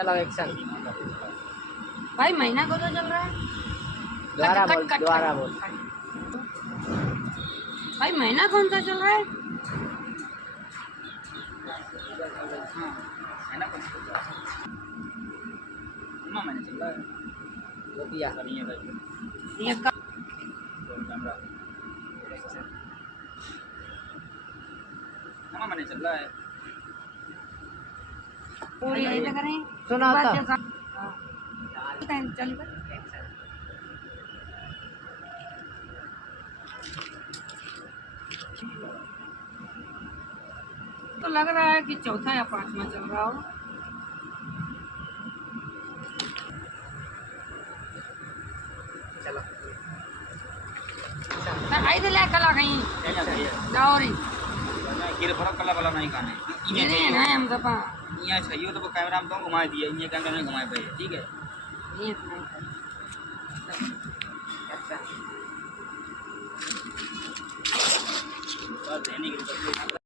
चलो एक्शन। भाई महीना कौन सा चल रहा है? दोबारा बोल, दोबारा बोल। भाई महीना कौन सा चल रहा है? हाँ महीना कौन सा चल रहा है? महीना चल रहा है। वो दिया नहीं है भाई। ये का कैमरा महीने चल रहा है। पूरी नहीं तो करें। सुना था। चल तो लग रहा है कि चौथा या पांचवा चल रहा हो। चलो आई तो ले कला कहीं जाओ रे गिर फरक कला वाला नहीं खाने ये नहीं है हम तो पा यहाँ चाहिए तो कैमरा हम तो घुमा दिए, ये कैमरा में घुमाए पे ठीक है। ये अच्छा बस देने के लिए